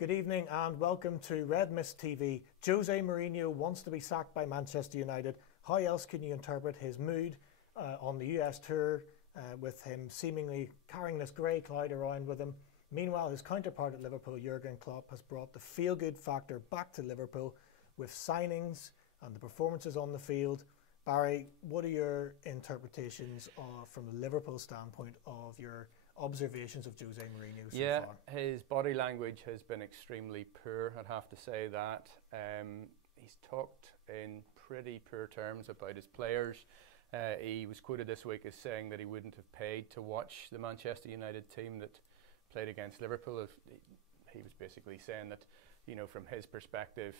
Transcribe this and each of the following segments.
Good evening and welcome to Red Mist TV. Jose Mourinho wants to be sacked by Manchester United. How else can you interpret his mood on the US tour with him seemingly carrying this grey cloud around with him? Meanwhile, his counterpart at Liverpool, Jurgen Klopp, has brought the feel-good factor back to Liverpool with signings and the performances on the field. Barry, what are your interpretations from the Liverpool standpoint of your observations of Jose Mourinho so far? Yeah, his body language has been extremely poor, I'd have to say that. He's talked in pretty poor terms about his players. He was quoted this week as saying that he wouldn't have paid to watch the Manchester United team that played against Liverpool. He was basically saying that, you know, from his perspective,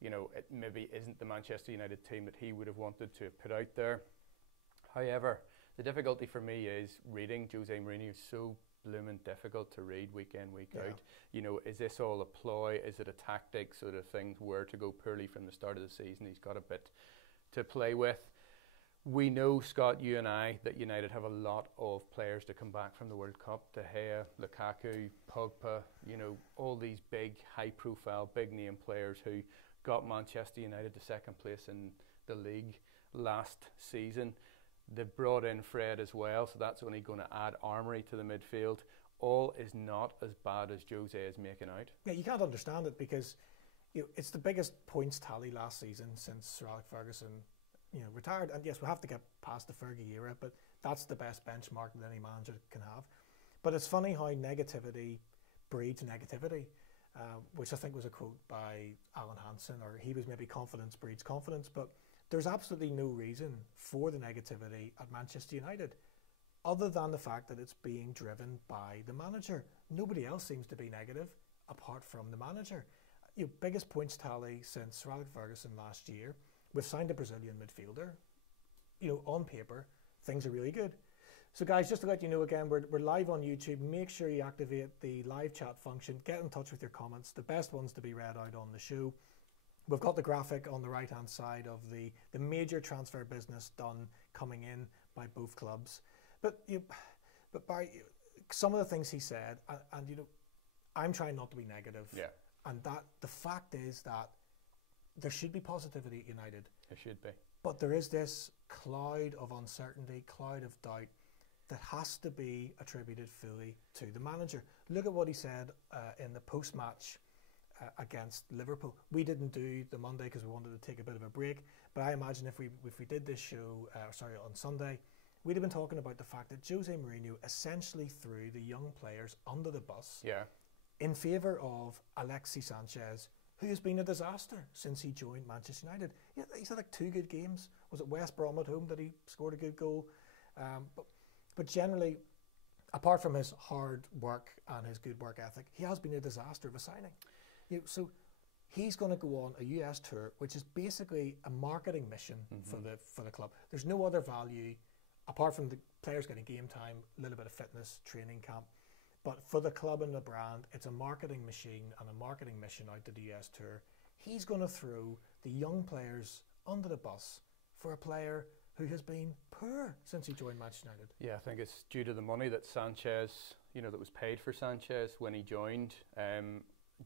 you know, it maybe isn't the Manchester United team that he would have wanted to have put out there. However, the difficulty for me is reading Jose Mourinho is so blooming difficult to read week in, week out. You know, is this all a ploy? Is it a tactic so that things were to go poorly from the start of the season? He's got a bit to play with. We know, Scott, you and I, that United have a lot of players to come back from the World Cup. De Gea, Lukaku, Pogba, you know, all these big, high-profile, big-name players who got Manchester United to second place in the league last season. They've brought in Fred as well, so that's only going to add armoury to the midfield. All is not as bad as Jose is making out. Yeah, you can't understand it because it's the biggest points tally last season since Sir Alex Ferguson retired. And yes, we have to get past the Fergie era, but that's the best benchmark that any manager can have. But it's funny how negativity breeds negativity, which I think was a quote by Alan Hansen, or he was maybe confidence breeds confidence, but there's absolutely no reason for the negativity at Manchester United other than the fact that it's being driven by the manager. Nobody else seems to be negative apart from the manager. Biggest points tally since Sir Alex Ferguson last year. We've signed a Brazilian midfielder. On paper, things are really good. So guys, just to let you know again, we're live on YouTube. Make sure you activate the live chat function. Get in touch with your comments. The best ones to be read out on the show. We've got the graphic on the right-hand side of the major transfer business done coming in by both clubs. But Barry, some of the things he said, and I'm trying not to be negative. Yeah. And that the fact is that there should be positivity at United. There should be. But there is this cloud of uncertainty, cloud of doubt that has to be attributed fully to the manager. Look at what he said in the post-match against Liverpool. We didn't do the Monday because we wanted to take a bit of a break, but I imagine if we did this show on Sunday, we'd have been talking about the fact that Jose Mourinho essentially threw the young players under the bus in favour of Alexis Sanchez, who has been a disaster since he joined Manchester United. Yeah, he's had like 2 good games. Was it West Brom at home that he scored a good goal? But generally, apart from his hard work and his good work ethic, he has been a disaster of a signing. So he's going to go on a US tour, which is basically a marketing mission for the club. There's no other value apart from the players getting game time, a little bit of fitness, training camp. But for the club and the brand, it's a marketing machine and a marketing mission out to the US tour. He's going to throw the young players under the bus for a player who has been poor since he joined Manchester United. Yeah, I think it's due to the money that Sanchez, that was paid for Sanchez when he joined.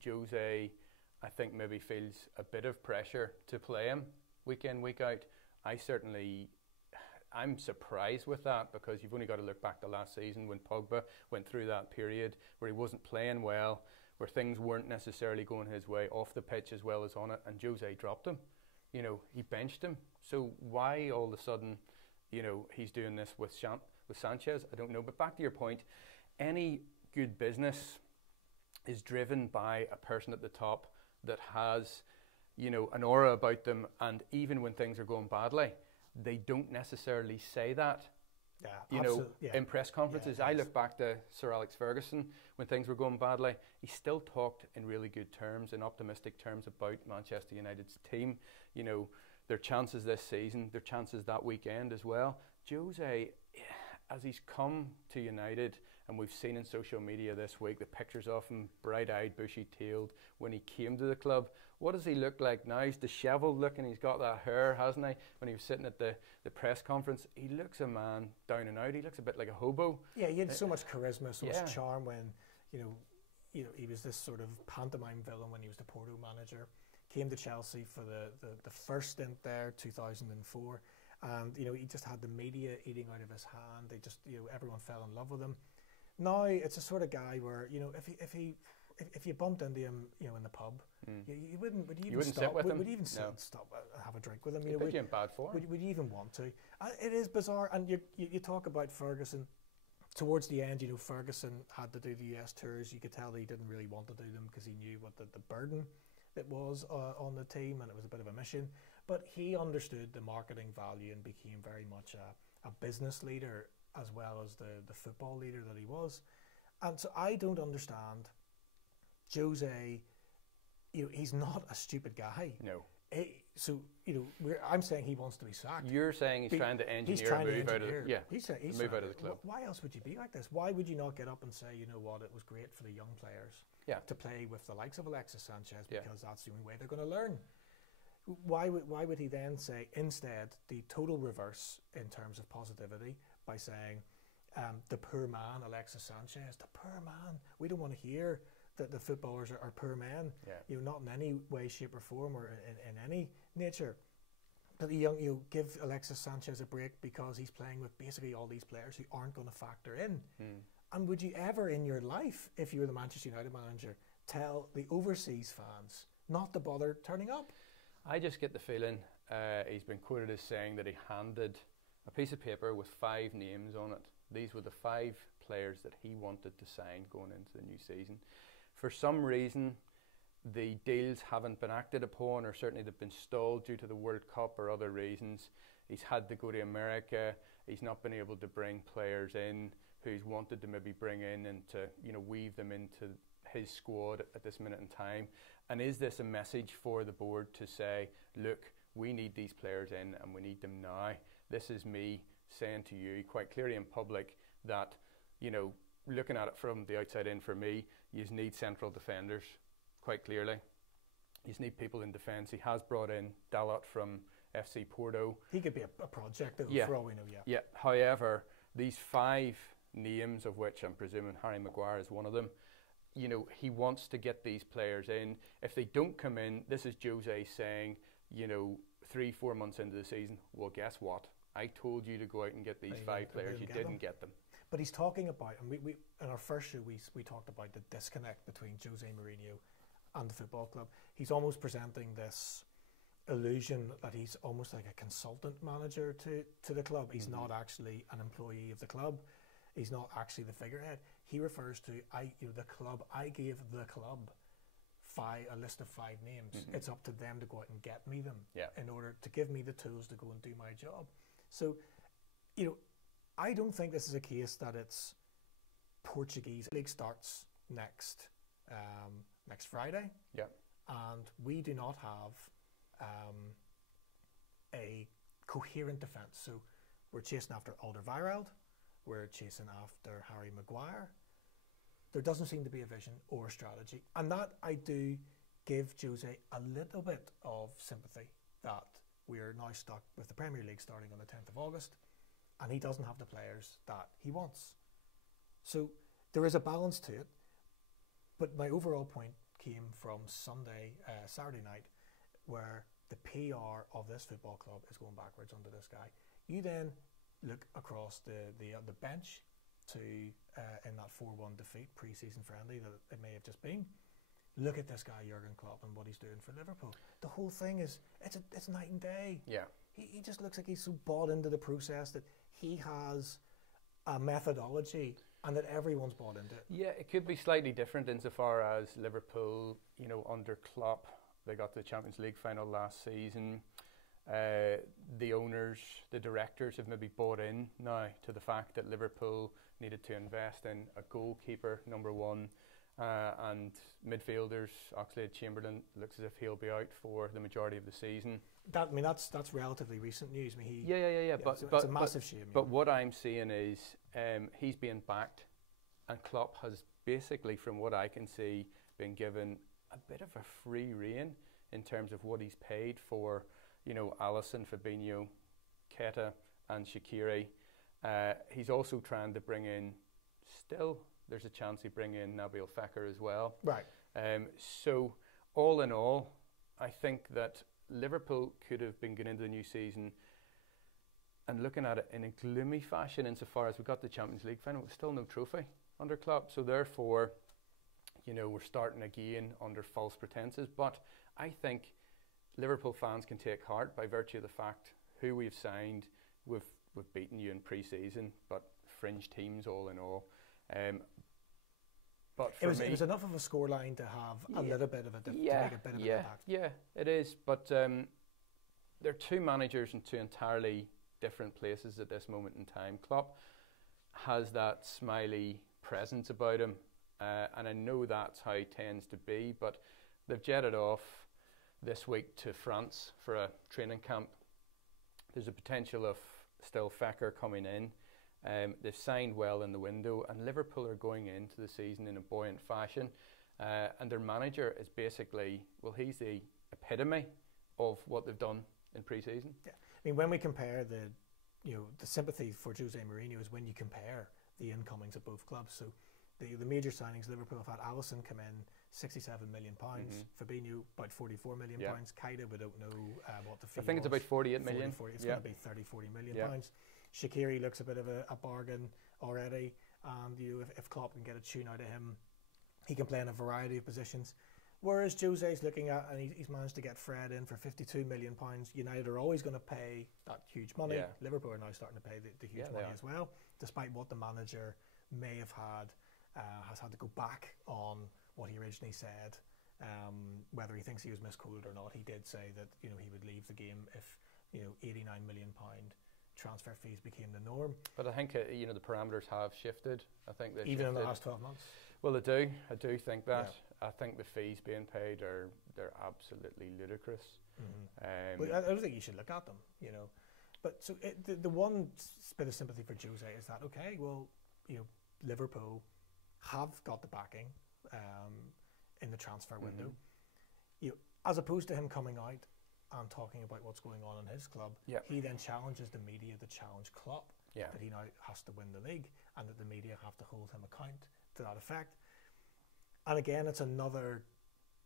Jose, I think, maybe feels a bit of pressure to play him week in, week out. I'm surprised with that because you've only got to look back to last season when Pogba went through that period where he wasn't playing well, where things weren't necessarily going his way off the pitch as well as on it, and Jose dropped him. He benched him. So why all of a sudden, he's doing this with Sanchez? I don't know. But back to your point, any good business is driven by a person at the top that has, an aura about them, and even when things are going badly, they don't necessarily say that. In press conferences. I look back to Sir Alex Ferguson when things were going badly. He still talked in really good terms, in optimistic terms about Manchester United's team. Their chances this season, their chances that weekend as well. Jose, as he's come to United, and we've seen in social media this week the pictures of him bright-eyed, bushy-tailed when he came to the club. What does he look like now? He's dishevelled looking. He's got that hair, hasn't he? When he was sitting at the press conference, he looks a man down and out. He looks a bit like a hobo. Yeah, he had so much charisma, so much charm when, he was this sort of pantomime villain when he was the Porto manager. Came to Chelsea for the first stint there, 2004, and he just had the media eating out of his hand. They just everyone fell in love with him. Now it's a sort of guy where if you bumped into him in the pub, you wouldn't sit with him. Would you even stop and have a drink with him? He'd put you in bad form. Would you even want to? It is bizarre. And you talk about Ferguson. Towards the end, Ferguson had to do the US tours. You could tell that he didn't really want to do them because he knew what the burden it was on the team, and it was a bit of a mission. But he understood the marketing value and became very much a business leader as well as the football leader that he was. And so I don't understand Jose. He's not a stupid guy. No. I'm saying he wants to be sacked. You're saying he's trying to engineer a move out of the club. Why else would you be like this? Why would you not get up and say, you know what, it was great for the young players to play with the likes of Alexis Sanchez because that's the only way they're going to learn? Why would he then say instead the total reverse in terms of positivity by saying the poor man Alexis Sanchez, the poor man? We don't want to hear that the footballers are poor men, not in any way, shape or form or in any nature. That give Alexis Sanchez a break because he's playing with basically all these players who aren't going to factor in. And would you ever in your life, if you were the Manchester United manager, tell the overseas fans not to bother turning up? I just get the feeling he's been quoted as saying that he handed a piece of paper with 5 names on it. These were the 5 players that he wanted to sign going into the new season. For some reason, the deals haven't been acted upon, or certainly they've been stalled due to the World Cup or other reasons. He's had to go to America. He's not been able to bring players in who he's wanted to maybe bring in and to weave them into his squad at this minute in time. And is this a message for the board to say, look, we need these players in and we need them now? This is me saying to you quite clearly in public that, looking at it from the outside in for me, you need central defenders, quite clearly. You need people in defence. He has brought in Dalot from FC Porto. He could be a project for all we know, Yeah. However, these 5 names, of which I'm presuming Harry Maguire is one of them, he wants to get these players in. If they don't come in, this is Jose saying, 3-4 months into the season, well, guess what? I told you to go out and get these 5 players. You didn't get them. But he's talking about, and we in our first show we talked about the disconnect between Jose Mourinho and the football club. He's almost presenting this illusion that he's almost like a consultant manager to the club. He's not actually an employee of the club. He's not actually the figurehead. He refers to the club. I gave the club a list of 5 names. It's up to them to go out and get me them in order to give me the tools to go and do my job. So, I don't think this is a case that it's Portuguese league starts next Friday. Yeah. And we do not have a coherent defence. So we're chasing after Alderweirild. We're chasing after Harry Maguire. There doesn't seem to be a vision or a strategy. And that I do give Jose a little bit of sympathy that we're now stuck with the Premier League starting on the 10th of August. And he doesn't have the players that he wants. So there is a balance to it. But my overall point came from Saturday night, where the PR of this football club is going backwards under this guy. You then look across the bench to in that 4-1 defeat pre-season friendly that it may have just been. Look at this guy Jurgen Klopp and what he's doing for Liverpool. The whole thing is it's night and day. Yeah. He just looks like he's so bought into the process that he has a methodology and that everyone's bought into it. Yeah, it could be slightly different insofar as Liverpool, under Klopp, they got to the Champions League final last season. The owners, the directors have maybe bought in now to the fact that Liverpool needed to invest in a goalkeeper, number one, and midfielders. Oxlade-Chamberlain looks as if he'll be out for the majority of the season. That's relatively recent news. But it's a massive shame. But what I'm seeing is he's being backed, and Klopp has basically, from what I can see, been given a bit of a free rein in terms of what he's paid for, Alisson, Fabinho, Keita and Shaqiri. He's also trying to bring in still there's a chance he bring in Nabil Fekir as well. Right. So all in all, I think that Liverpool could have been getting into the new season and looking at it in a gloomy fashion insofar as we got the Champions League final, with still no trophy under Klopp. So therefore, you know, we're starting again under false pretenses. But I think Liverpool fans can take heart by virtue of the fact who we've signed. We've beaten you in pre-season, but fringe teams all in all. But for it was enough of a scoreline to have a little bit of a to make a bit of an impact. Yeah, it is. But they're two managers in two entirely different places at this moment in time. Klopp has that smiley presence about him, and I know that's how he tends to be. But they've jetted off this week to France for a training camp. There's a potential of still Fekir coming in. They've signed well in the window, and Liverpool are going into the season in a buoyant fashion. And their manager is basically, well, he's the epitome of what they've done in pre-season. Yeah. I mean, when we compare the sympathy for Jose Mourinho is when you compare the incomings of both clubs. So the major signings Liverpool have had: Alisson come in, £67 million. Fabinho about £44 million. Keita, we don't know what the fee I think was. It's about 48 million. 40, it's going to be 40 million pounds. Shaqiri looks a bit of a bargain already, and if Klopp can get a tune out of him, he can play in a variety of positions. Whereas Jose's looking at, and he's managed to get Fred in for £52 million. United are always going to pay that huge money. Yeah. Liverpool are now starting to pay the huge money as well, despite what the manager may have had, has had to go back on what he originally said. Whether he thinks he was misquoted or not, he did say that he would leave the game if £89 million transfer fees became the norm. But I think the parameters have shifted. I think they even in the last 12 months. Well, they do. I do think that. Yeah. I think the fees being paid they're absolutely ludicrous. But I don't think you should look at them. But so the one bit of sympathy for Jose is that Liverpool have got the backing in the transfer window. As opposed to him coming out and talking about what's going on in his club, he then challenges the media to challenge Klopp, that he now has to win the league and that the media have to hold him account to that effect. And again, it's another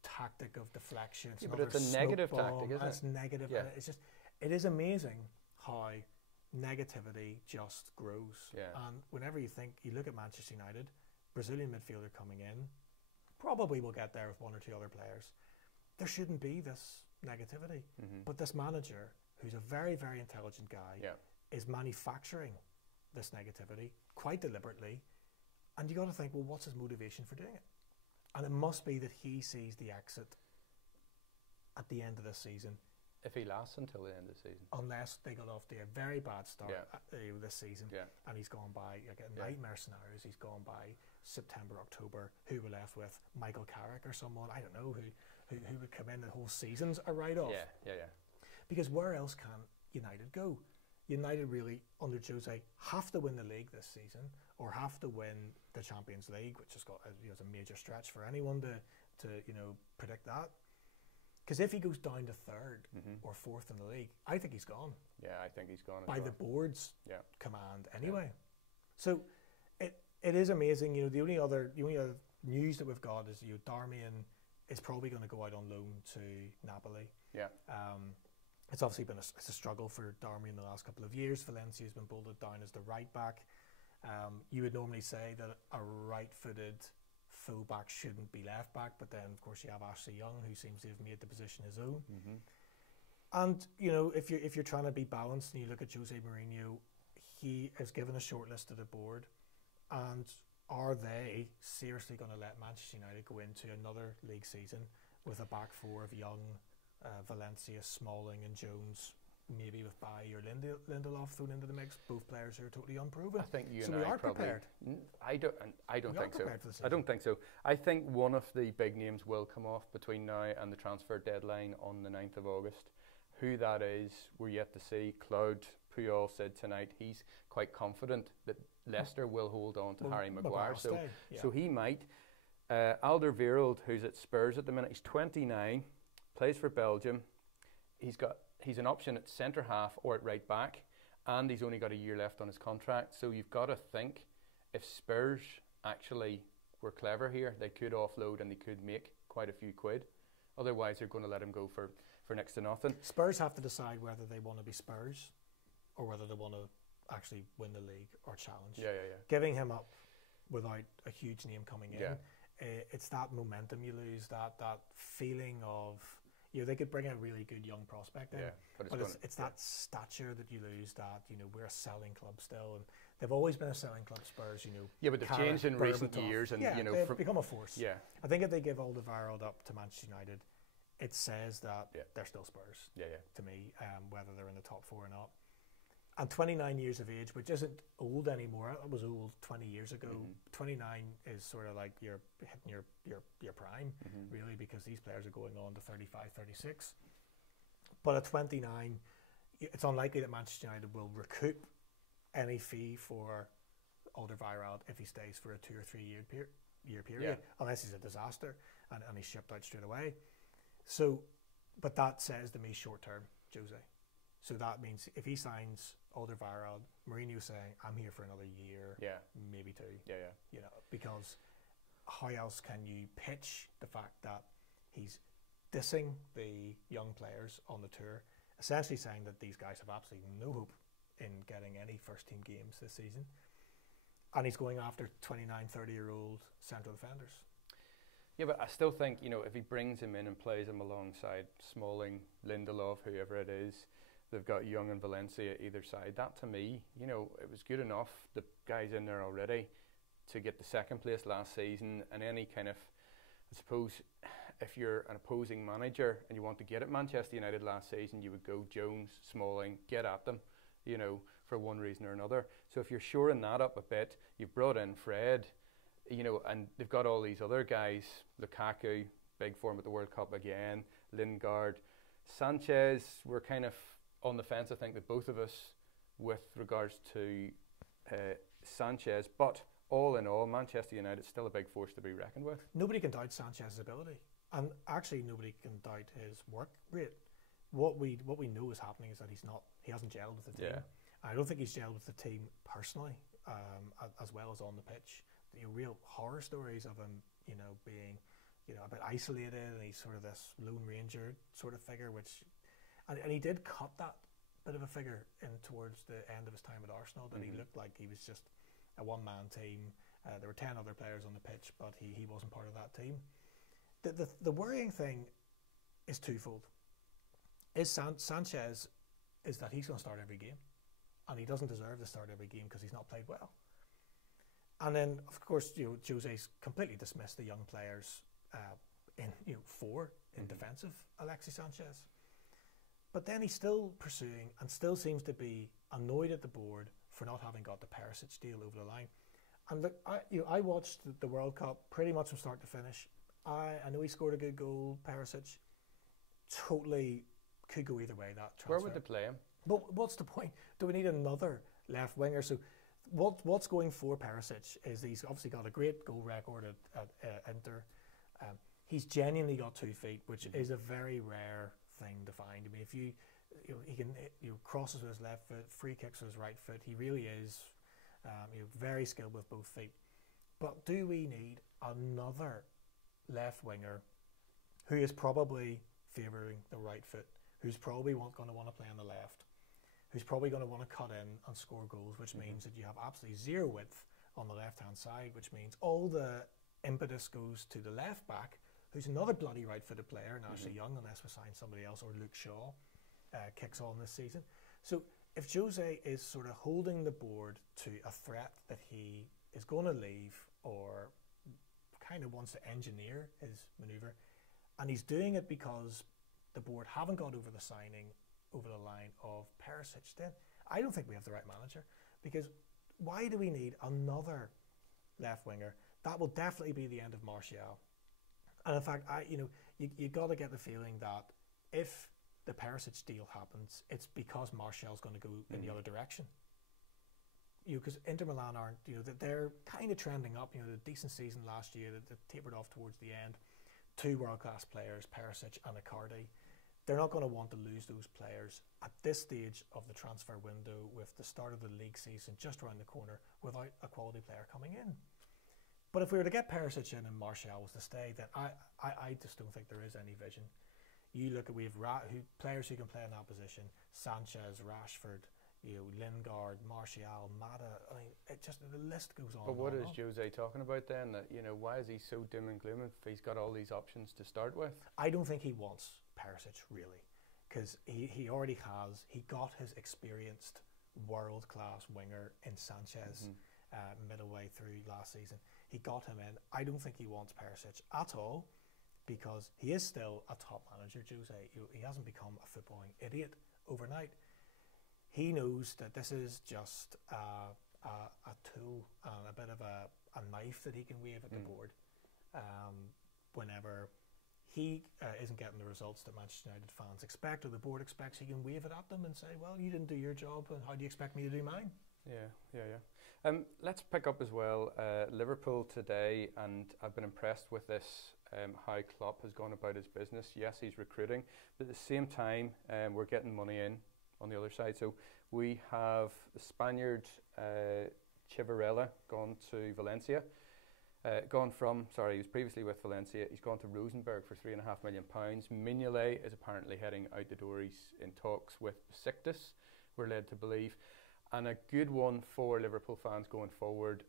tactic of deflection. But it's a negative tactic, isn't it? It's negative. Yeah. And it is amazing how negativity just grows. Yeah. And whenever you look at Manchester United, Brazilian midfielder coming in, probably will get there with one or two other players. There shouldn't be this negativity. But this manager, who's a very, very intelligent guy, is manufacturing this negativity quite deliberately. And you got to think, well, what's his motivation for doing it? And it must be that he sees the exit at the end of this season. If he lasts until the end of the season. Unless they got off to a very bad start this season. Yeah. And he's gone by nightmare scenarios. He's gone by September, October. Who we're left with? Michael Carrick or someone, I don't know, who would come in. The whole season's a write-off. Yeah. Because where else can United go? United really, under Jose, have to win the league this season, or have to win the Champions League, which has got is a major stretch for anyone to predict that. Because if he goes down to third or fourth in the league, I think he's gone. Yeah, I think he's gone by the board's command anyway. So it is amazing. The only other news that we've got is Darmian is probably going to go out on loan to Napoli. Yeah. It's obviously been a struggle for Darmian the last couple of years. Valencia's been bolted down as the right back. You would normally say that a right-footed full-back shouldn't be left-back, but then, of course, you have Ashley Young, who seems to have made the position his own. And, if you're trying to be balanced and you look at Jose Mourinho, he is given a short list to the board. And are they seriously going to let Manchester United go into another league season with a back four of Young, Valencia, Smalling and Jones, maybe with Bailly or Lindelof thrown into the mix, both players who are totally unproven? I think we are prepared. I don't think so. I don't think so. I think one of the big names will come off between now and the transfer deadline on the 9th of August. Who that is, we're yet to see. Claude Puel said tonight he's quite confident that Leicester will hold on to Harry Maguire. So he might. Alderweirild, who's at Spurs at the minute, he's 29, plays for Belgium. He's an option at centre half or at right back, and he's only got a year left on his contract. So you've got to think, if Spurs actually were clever here. They could offload and they could make quite a few quid. Otherwise, they're going to let him go for next to nothing. Spurs have to decide whether they want to be Spurs or whether they want to actually win the league or challenge. Yeah. Giving him up without a huge name coming in, Yeah. It's that momentum you lose, that feeling of, they could bring a really good young prospect in, but it's that stature that you lose, that, we're a selling club still, and they've always been a selling club, Spurs, Yeah, but they've changed in recent years, and, they've become a force. Yeah. I think if they give Alderweirild up to Manchester United, it says that they're still Spurs, to me, whether they're in the top four or not. And 29 years of age, which isn't old anymore. It was old 20 years ago. 29 is sort of like you're hitting your prime, really, because these players are going on to 35, 36. But at 29, it's unlikely that Manchester United will recoup any fee for Alderweirild if he stays for a 2 or 3 year period, unless he's a disaster and he's shipped out straight away. So, but that says to me short term, Jose. So that means if he signs Alderweirild, Mourinho's saying, I'm here for another year, maybe 2. Because how else can you pitch the fact that he's dissing the young players on the tour, essentially saying that these guys have absolutely no hope in getting any first team games this season, and he's going after 29, 30-year-old central defenders. Yeah, but I still think, if he brings him in and plays him alongside Smalling, Lindelof, whoever it is, they've got Young and Valencia either side. That, to me, it was good enough. The guys in there already to get the second place last season, and any kind of, I suppose, if you're an opposing manager and you want to get at Manchester United last season, you would go Jones, Smalling, get at them, for one reason or another. So if you're shoring that up a bit, you've brought in Fred, and they've got all these other guys, Lukaku, big form at the World Cup again, Lingard, Sanchez, we're kind of on the fence, I think, that both of us with regards to Sanchez, but all in all, Manchester United still a big force to be reckoned with. Nobody can doubt Sanchez's ability, and actually nobody can doubt his work rate. What we know is happening is that he hasn't gelled with the team. I don't think he's gelled with the team personally, as well as on the pitch. Real horror stories of him, being, a bit isolated, and he's sort of this Lone Ranger sort of figure, and he did cut that bit of a figure in towards the end of his time at Arsenal, that he looked like he was just a one-man team. There were 10 other players on the pitch, but he wasn't part of that team. The worrying thing is twofold. Sanchez is that he's going to start every game, and he doesn't deserve to start every game because he's not played well. And then, of course, Jose's completely dismissed the young players in defensive Alexis Sanchez. But then he's still pursuing and still seems to be annoyed at the board for not having got the Perisic deal over the line. And look, I watched the World Cup pretty much from start to finish. I know he scored a good goal, Perisic. Totally could go either way, that transfer. Where would they play him? But what's the point? Do we need another left winger? So what's going for Perisic is he's obviously got a great goal record at Inter. He's genuinely got 2 feet, which is a very rare thing to find. I mean, if he can crosses with his left foot, free kicks with his right foot. He really is very skilled with both feet. But do we need another left winger who is probably favouring the right foot, who's probably going to want to play on the left, who's probably going to want to cut in and score goals, which means that you have absolutely zero width on the left-hand side, which means all the impetus goes to the left back, who's another bloody right-footed player, and Ashley Young, unless we sign somebody else, or Luke Shaw kicks on this season. So if Jose is sort of holding the board to a threat that he is going to leave or kind of wants to engineer his manoeuvre, and he's doing it because the board haven't got over the signing over the line of Perisic, then I don't think we have the right manager, because why do we need another left winger? That will definitely be the end of Martial. And in fact, you got to get the feeling that if the Perisic deal happens, it's because Martial's going to go in the other direction. Because Inter Milan aren't, they're kind of trending up. The decent season last year that tapered off towards the end. 2 world-class players, Perisic and Icardi. They're not going to want to lose those players at this stage of the transfer window, with the start of the league season just around the corner, without a quality player coming in. But if we were to get Perisic in and Martial was to stay, then I just don't think there is any vision. You look at, we have players who can play in that position: Sanchez, Rashford, Lingard, Martial, Mata. I mean, the list goes on. But what is on. Jose talking about then? That why is he so dim and gloom if he's got all these options to start with? I don't think he wants Perisic really, because he already has. He got his experienced world-class winger in Sanchez middle way through last season. He got him in. I don't think he wants Perisic at all, because he is still a top manager, Jose. He hasn't become a footballing idiot overnight. He knows that this is just a tool, a bit of a knife that he can wave at the board whenever he isn't getting the results that Manchester United fans expect, or the board expects. He can wave it at them and say, well, you didn't do your job, and how do you expect me to do mine? Yeah. Let's pick up as well Liverpool today, and I've been impressed with this, how Klopp has gone about his business. Yes, he's recruiting, but at the same time, we're getting money in on the other side. So we have the Spaniard Chivarella gone to Valencia. He was previously with Valencia. He's gone to Rosenborg for £3.5 million. Mignolet is apparently heading out the door. He's in talks with Besiktas, we're led to believe. And a good one for Liverpool fans going forward.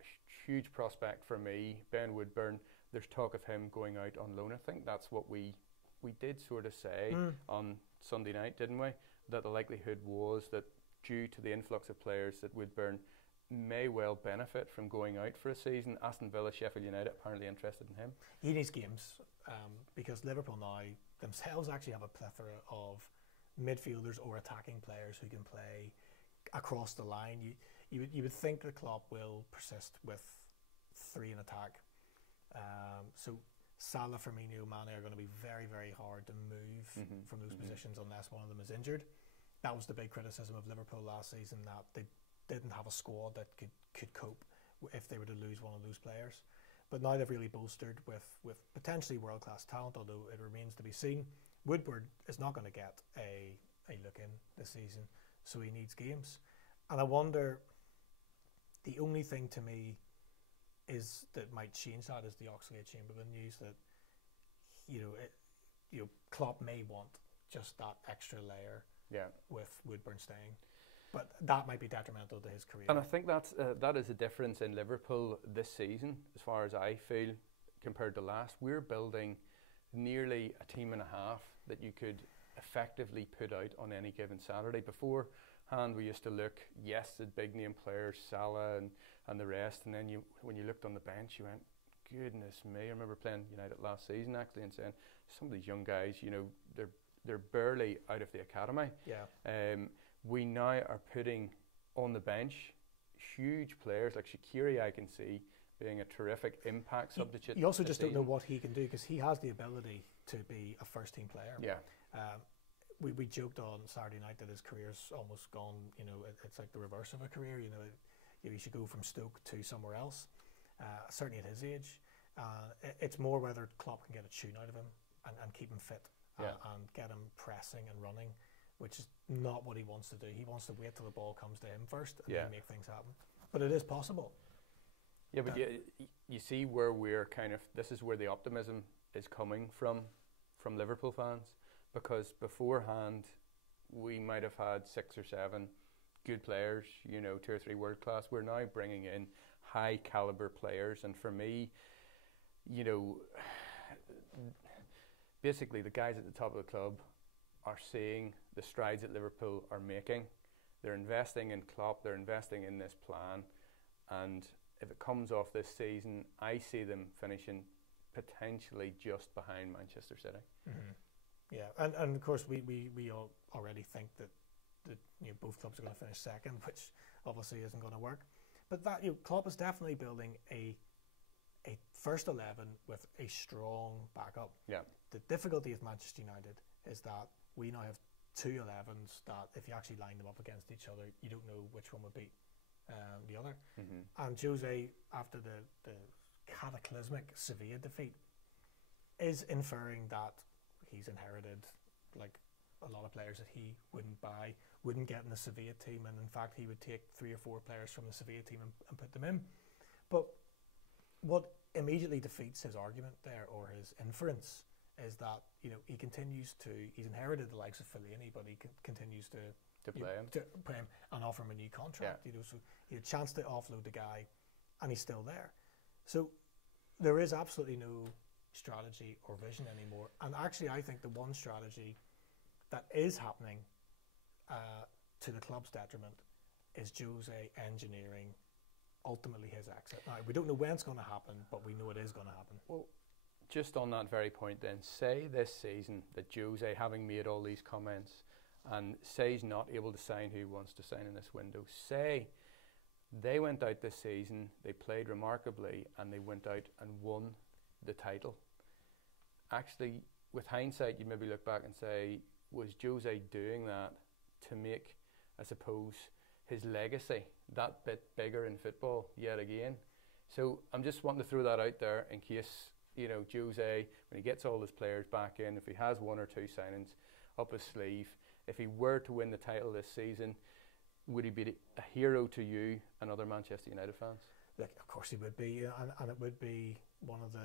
Huge prospect for me, Ben Woodburn. There's talk of him going out on loan. I think that's what we did sort of say on Sunday night, didn't we? That the likelihood was that due to the influx of players, that Woodburn may well benefit from going out for a season. Aston Villa, Sheffield United apparently interested in him. He needs games because Liverpool now themselves actually have a plethora of midfielders or attacking players who can play across the line. You would think the Klopp will persist with three in attack. So Salah, Firmino, Mane are going to be very, very hard to move from those positions unless one of them is injured. That was the big criticism of Liverpool last season, that they didn't have a squad that could cope if they were to lose one of those players. But now they've really bolstered with potentially world-class talent, although it remains to be seen. Woodward is not going to get a look in this season, so he needs games. And I wonder, the only thing to me is that might change that is the Oxlade-Chamberlain news that Klopp may want just that extra layer with Woodburn staying, but that might be detrimental to his career. And I think that is a difference in Liverpool this season, as far as I feel, compared to last. We're building nearly a team and a half that you could effectively put out on any given Saturday. Beforehand, we used to look, yes, at big name players, Salah and the rest, and then when you looked on the bench, you went, goodness me. I remember playing United last season actually and saying, some of these young guys, they're barely out of the academy. We now are putting on the bench huge players like Shaqiri. I can see being a terrific impact substitute. You also just don't know what he can do, because he has the ability to be a first team player. We joked on Saturday night that his career's almost gone, it's like the reverse of a career. He should go from Stoke to somewhere else, certainly at his age. It's more whether Klopp can get a tune out of him and keep him fit and get him pressing and running, which is not what he wants to do. He wants to wait till the ball comes to him first and then make things happen. But it is possible. Yeah, but you see where we're this is where the optimism is coming from Liverpool fans, because beforehand we might have had 6 or 7 good players, 2 or 3 world class. We're now bringing in high caliber players, and for me, basically the guys at the top of the club are seeing the strides that Liverpool are making. They're investing in Klopp, they're investing in this plan, and if it comes off this season, I see them finishing potentially just behind Manchester City. Yeah, and of course we all already think that both clubs are going to finish second, which obviously isn't going to work. But that Klopp is definitely building a first 11 with a strong backup. The difficulty of Manchester United is that we now have 2 11s that, if you actually line them up against each other, you don't know which one would beat the other. And Jose, after the cataclysmic Sevilla defeat, is inferring that he's inherited a lot of players that he wouldn't get in the Sevilla team, and in fact he would take 3 or 4 players from the Sevilla team and put them in. But what immediately defeats his argument there, or his inference, is that he continues to, he's inherited the likes of Fellaini, but he continues to play him and offer him a new contract. So he had a chance to offload the guy, and he's still there. So there is absolutely no strategy or vision anymore. And actually, I think the one strategy that is happening to the club's detriment is Jose engineering ultimately his exit. Now, we don't know when it's going to happen, but we know it is going to happen. Well, just on that very point then, say this season that Jose, having made all these comments, and say he's not able to sign who he wants to sign in this window, say they went out this season, they played remarkably, and they went out and won the title. Actually, with hindsight, you maybe look back and say, was Jose doing that to make, I suppose, his legacy that bit bigger in football yet again? So I'm just wanting to throw that out there in case, Jose, when he gets all his players back in, if he has one or two signings up his sleeve, if he were to win the title this season, would he be a hero to you and other Manchester United fans? Look, of course he would be, and it would be one of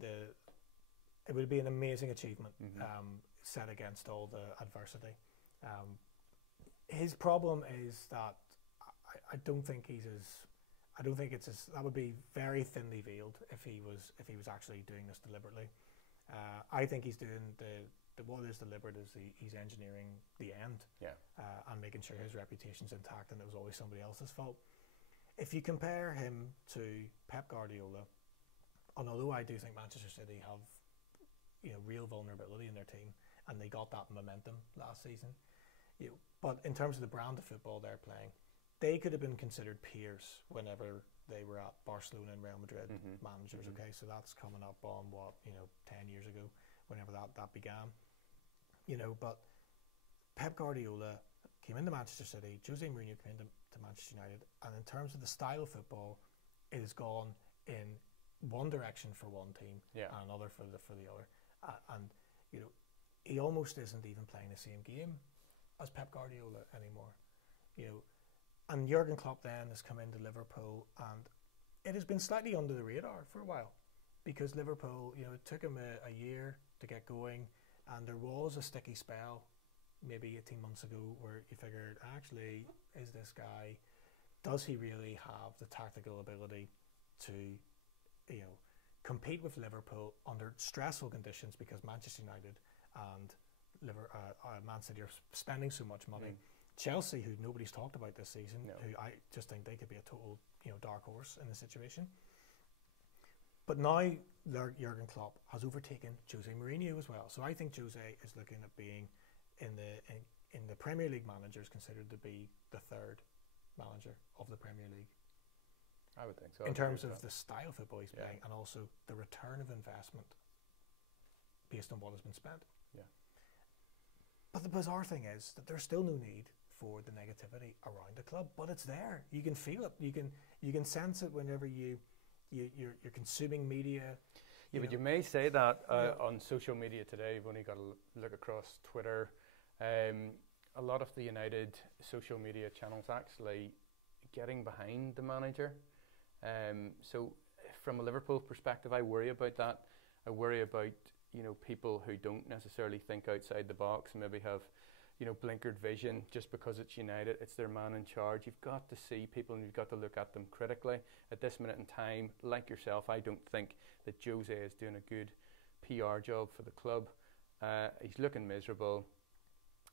it would be an amazing achievement, set against all the adversity. His problem is that I don't think that would be very thinly veiled if he was actually doing this deliberately. I think he's doing what is deliberate is he's engineering the end, and making sure his reputation's intact, and it was always somebody else's fault. If you compare him to Pep Guardiola, and although I do think Manchester City have real vulnerability in their team, and they got that momentum last season, but in terms of the brand of football they're playing, they could have been considered peers whenever they were at Barcelona and Real Madrid managers. Okay, so that's coming up on 10 years ago, whenever that began. But Pep Guardiola came into Manchester City, Jose Mourinho came into Manchester United, and in terms of the style of football, it has gone in one direction for one team and another for the other. And he almost isn't even playing the same game as Pep Guardiola anymore. And Jurgen Klopp then has come into Liverpool, and it has been slightly under the radar for a while, because Liverpool, it took him a year to get going, and there was a sticky spell maybe 18 months ago where you figured, actually, is this guy, does he really have the tactical ability to compete with Liverpool under stressful conditions, because Manchester United and Man City are spending so much money. Chelsea, who nobody's talked about this season, who I just think they could be a total dark horse in the situation. But now Jurgen Klopp has overtaken Jose Mourinho as well. So I think Jose is looking at being in the Premier League managers considered to be the third manager of the Premier League. I would think so. In terms of the style of football he's playing, and also the return of investment based on what has been spent. Yeah. But the bizarre thing is that there's still no need for the negativity around the club, but it's there. You can feel it. You can sense it whenever you're consuming media. Yeah, but you may say that on social media today. You've only got to look across Twitter. A lot of the United social media channels actually getting behind the manager. So from a Liverpool perspective, I worry about that. I worry about people who don't necessarily think outside the box and maybe have blinkered vision just because it's United, it's their man in charge. You've got to see people and you've got to look at them critically. At this minute in time, like yourself, I don't think that Jose is doing a good PR job for the club. He's looking miserable,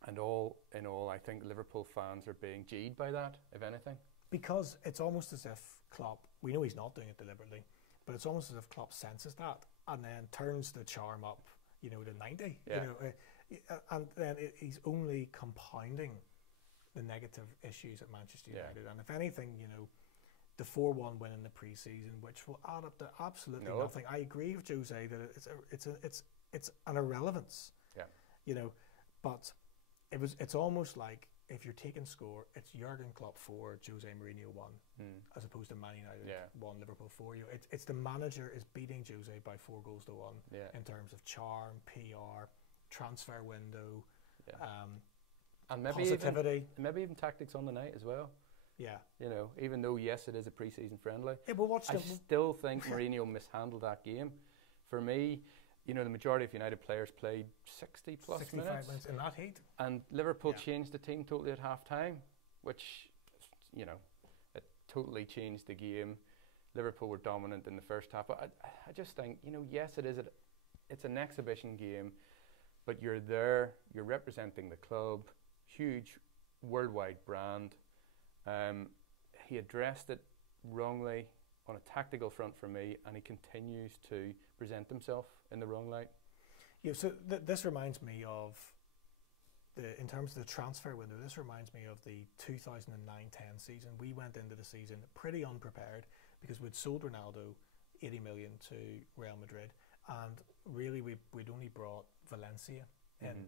and all in all, I think Liverpool fans are being G'd by that, if anything. Because it's almost as if Klopp, we know he's not doing it deliberately, but it's almost as if Klopp senses that and then turns the charm up, to 90. And then he's only compounding the negative issues at Manchester United. And if anything, the 4-1 win in the pre-season, which will add up to absolutely nothing. I agree with Jose that it's an irrelevance. But it's almost like, if you're taking score, it's Jurgen Klopp 4, Jose Mourinho 1, as opposed to Man United 1, Liverpool 4. It's the manager is beating Jose by 4 goals to 1 in terms of charm, PR, transfer window, and maybe positivity. Maybe even tactics on the night as well. Yeah. You know, even though, yes, it is a pre-season friendly. Yeah, but watch I still think Mourinho mishandled that game. For me, you know, the majority of United players played 60 plus 65 minutes in that heat. And Liverpool changed the team totally at half-time, which, you know, it totally changed the game. Liverpool were dominant in the first half. But I just think, you know, yes, it's an exhibition game, but you're there, you're representing the club, huge worldwide brand. He addressed it wrongly on a tactical front for me, and he continues to present himself in the wrong light. Yeah, so this reminds me of in terms of the transfer window, this reminds me of the 2009-10 season. We went into the season pretty unprepared because we'd sold Ronaldo 80 million to Real Madrid, and really we'd only brought Valencia in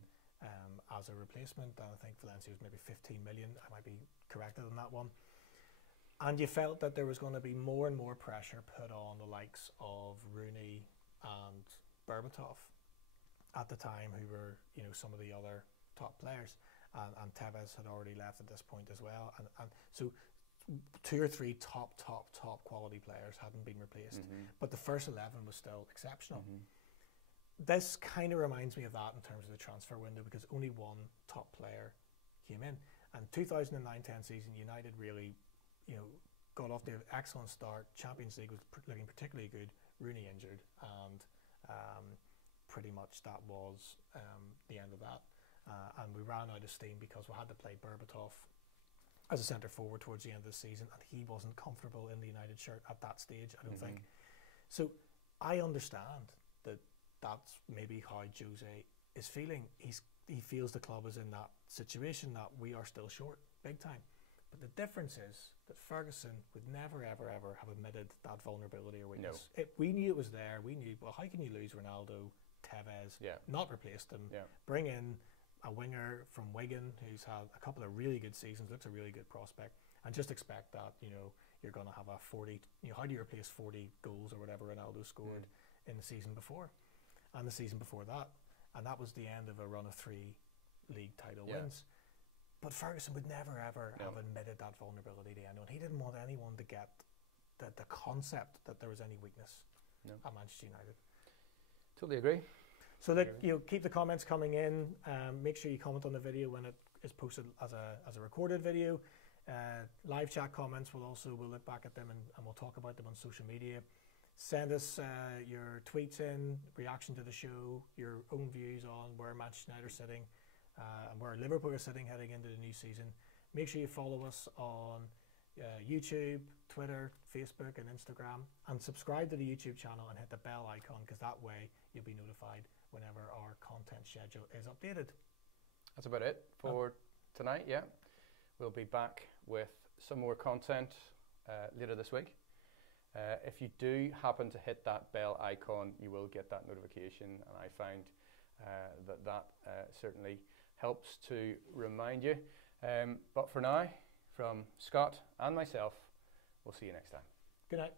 as a replacement, and I think Valencia was maybe 15 million. I might be corrected on that one. And you felt that there was going to be more and more pressure put on the likes of Rooney and Berbatov at the time, who were, you know, some of the other top players, and Tevez had already left at this point as well, and so 2 or 3 top quality players hadn't been replaced, but the first 11 was still exceptional. This kind of reminds me of that in terms of the transfer window, because only one top player came in. And 2009-10 season, United really, you know, got off to an excellent start. Champions League was looking particularly good. Rooney injured, and pretty much that was the end of that. And we ran out of steam because we had to play Berbatov as a centre forward towards the end of the season, and he wasn't comfortable in the United shirt at that stage, I don't think. So I understand that that's maybe how Jose is feeling. He feels the club is in that situation, that we are still short, big time. But the difference is that Ferguson would never, ever, ever have admitted that vulnerability or weakness. No. We knew it was there. We knew, well, how can you lose Ronaldo, Tevez, not replace them, bring in a winger from Wigan who's had a couple of really good seasons, looks a really good prospect, and just expect that, you know, you're going to have a 40, you know, how do you replace 40 goals or whatever Ronaldo scored in the season before and the season before that? And that was the end of a run of 3 league title wins. But Ferguson would never ever have admitted that vulnerability to anyone. He didn't want anyone to get the concept that there was any weakness at Manchester United. Totally agree. So look, you know, keep the comments coming in. Make sure you comment on the video when it is posted as a recorded video. Live chat comments, we'll look back at them and we'll talk about them on social media. Send us your tweets in, reaction to the show, your own views on where Manchester United are sitting and where Liverpool are sitting heading into the new season. Make sure you follow us on YouTube, Twitter, Facebook and Instagram, and subscribe to the YouTube channel and hit the bell icon, because that way you'll be notified whenever our content schedule is updated. That's about it for tonight, We'll be back with some more content later this week. If you do happen to hit that bell icon, you will get that notification, and I find that certainly helps to remind you. But for now, from Scott and myself, we'll see you next time. Good night.